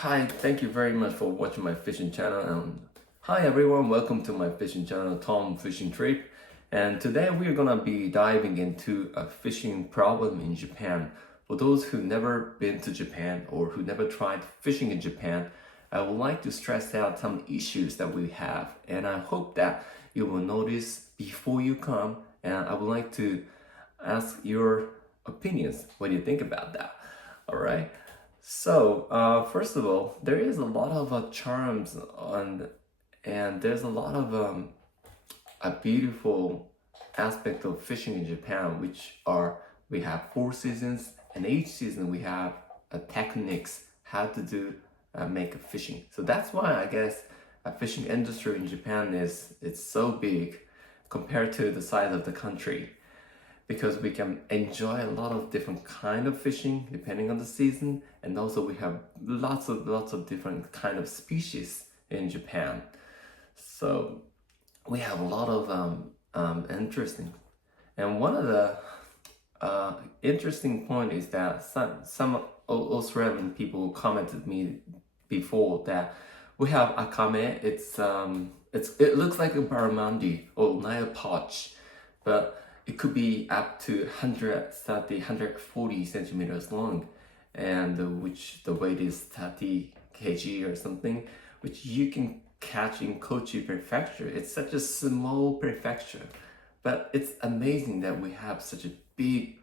Hi, thank you very much for watching my fishing channel. Hi everyone, welcome to my fishing channel, Tom Fishing Trip. And today we're gonna be diving into a fishing problem in Japan. For those who never been to Japan or who never tried fishing in Japan, I would like to stress out some issues that we have, and I hope that you will notice before you come. And I would like to ask your opinions. What do you think about that? All right. So, first of all, there is a lot of charms and there's a lot of a beautiful aspect of fishing in Japan, which are we have 4 seasons, and each season we have techniques how to do make a fishing. So that's why I guess a fishing industry in Japan it's so big compared to the size of the country, because we can enjoy a lot of different kind of fishing depending on the season, and also we have lots of different kind of species in Japan. So we have a lot of interesting, and one of the interesting point is that some Australian people commented me before that we have akame. It looks like a barramundi or Nile perch, but it could be up to 130, 140 centimeters long, and which the weight is 30 kg or something, which you can catch in Kochi prefecture. It's such a small prefecture, but it's amazing that we have such a big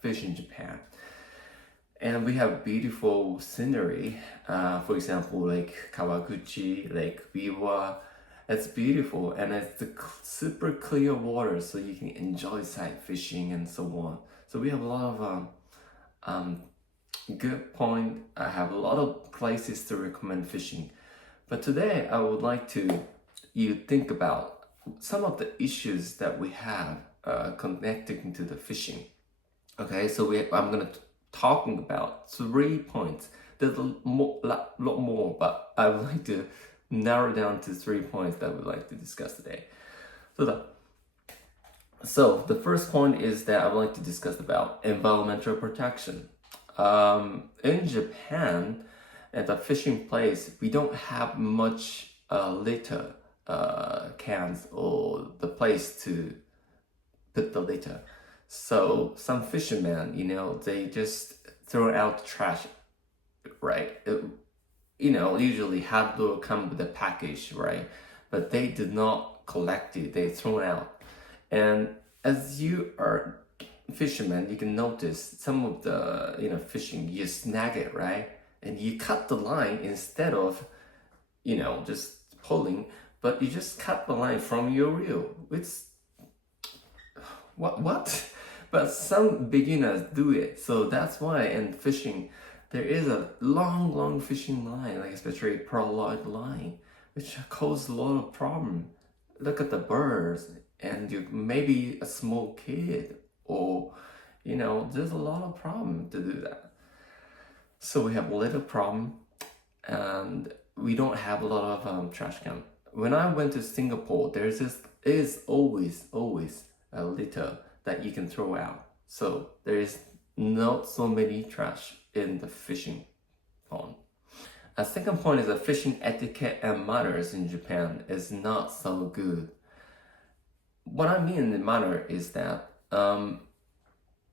fish in Japan. And we have beautiful scenery, for example, Lake Kawaguchi, Lake Biwa. It's beautiful, and it's the super clear water, so you can enjoy sight fishing and so on. So we have a lot of good point. I have a lot of places to recommend fishing, but today I would like to you think about some of the issues that we have connecting to the fishing. Okay, so I'm gonna talking about 3 points. There's lot more, but I would like to narrow down to 3 points that we'd like to discuss today. So the first point is that I would like to discuss about environmental protection. In Japan, at the fishing place, we don't have much litter cans or the place to put the litter. So some fishermen, they just throw out trash, right? Usually hot will come with a package, right? But they did not collect it, they throw it out. And as you are fisherman, you can notice some of the, fishing, you snag it, right? And you cut the line instead of, just pulling, but you just cut the line from your reel. It's, what? But some beginners do it. So that's why in fishing, there is a long fishing line, like especially prolonged line, which causes a lot of problem. Look at the birds, and you maybe a small kid, or there's a lot of problem to do that. So we have a little problem, and we don't have a lot of trash can. When I went to Singapore, is always a litter that you can throw out. So there is not so many trash in the fishing pond. A second point is that fishing etiquette and manners in Japan is not so good. What I mean in manner is that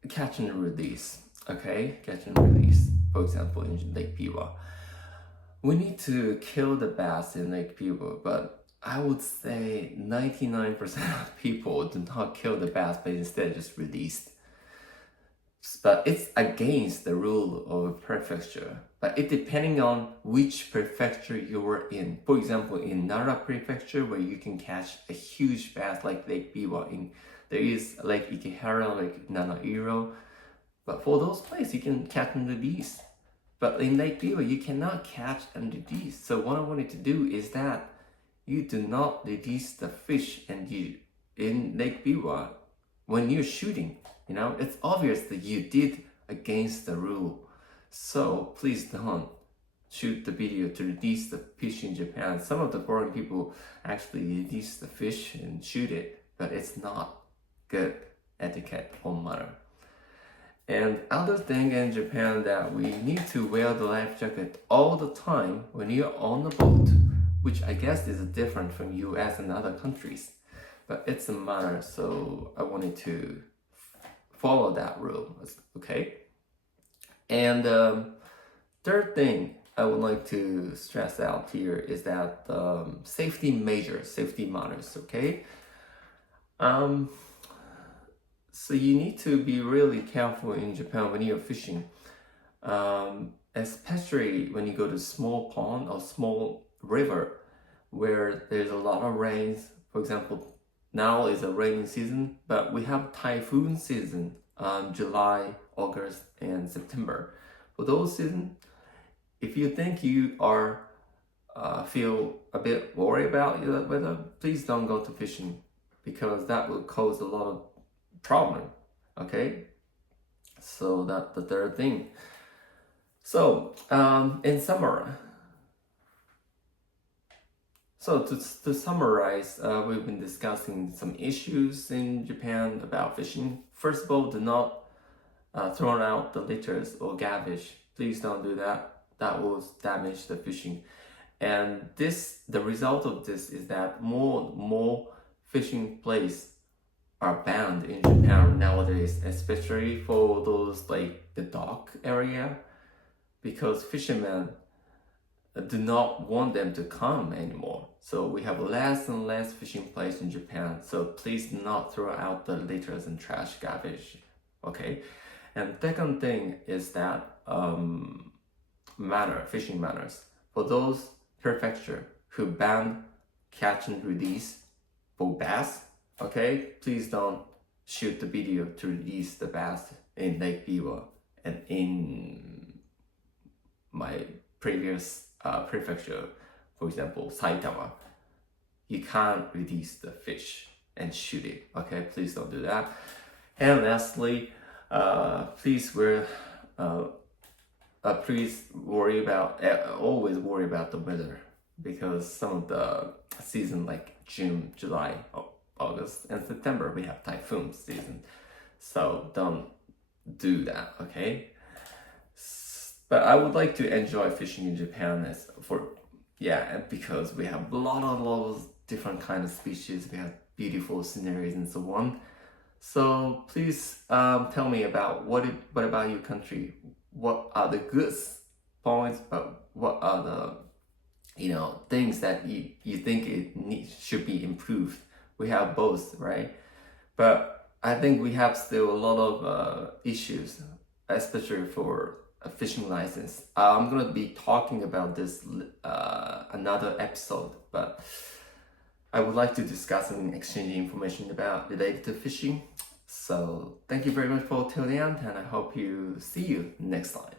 catch and release. Okay, catch and release. For example, in Lake Biwa, we need to kill the bass in Lake Biwa, but I would say 99% of people do not kill the bass, but instead just release. But it's against the rule of a prefecture. But it depending on which prefecture you're in. For example, in Nara prefecture, where you can catch a huge bass like Lake Biwa, there is Lake Ikehara, Lake Nanairo. But for those places, you can catch and release. But in Lake Biwa, you cannot catch and release. So what I wanted to do is that you do not release the fish and you in Lake Biwa when you're shooting. It's obvious that you did against the rule. So please don't shoot the video to release the fish in Japan. Some of the foreign people actually release the fish and shoot it, but it's not good etiquette or manner. And other thing in Japan that we need to wear the life jacket all the time when you're on the boat, which I guess is different from US and other countries, but it's a matter, so I wanted to follow that rule, okay? And third thing I would like to stress out here is that safety measures, safety matters, okay? So you need to be really careful in Japan when you're fishing, especially when you go to small pond or small river where there's a lot of rains. For example, now is a rainy season, but we have typhoon season July, August, and September. For those seasons, if you think you are feel a bit worried about the weather, please don't go to fishing because that will cause a lot of problem. Okay, so that's the third thing. So in summary, so to summarize, we've been discussing some issues in Japan about fishing. First of all, do not throw out the litters or garbage. Please don't do that. That will damage the fishing. And the result of this is that more fishing places are banned in Japan nowadays, especially for those like the dock area, because fishermen do not want them to come anymore. So we have less and less fishing places in Japan. So please do not throw out the litters and trash garbage. Okay. And second thing is that fishing manners. For those prefecture who ban catch and release for bass, okay, please don't shoot the video to release the bass in Lake Biwa and in my previous prefecture, for example, Saitama. You can't release the fish and shoot it, okay? Please don't do that. And lastly, please always worry about the weather, because some of the season like June, July, August, and September we have typhoon season, so don't do that, okay? But I would like to enjoy fishing in Japan because we have a lot of different kind of species, we have beautiful sceneries and so on. So please tell me about what about your country? What are the good points, but what are the things that you think should be improved? We have both, right? But I think we have still a lot of issues, especially for a fishing license. I'm gonna be talking about this another episode, but I would like to discuss and exchange information related to fishing. So thank you very much for tuning in, and I hope you see you next time.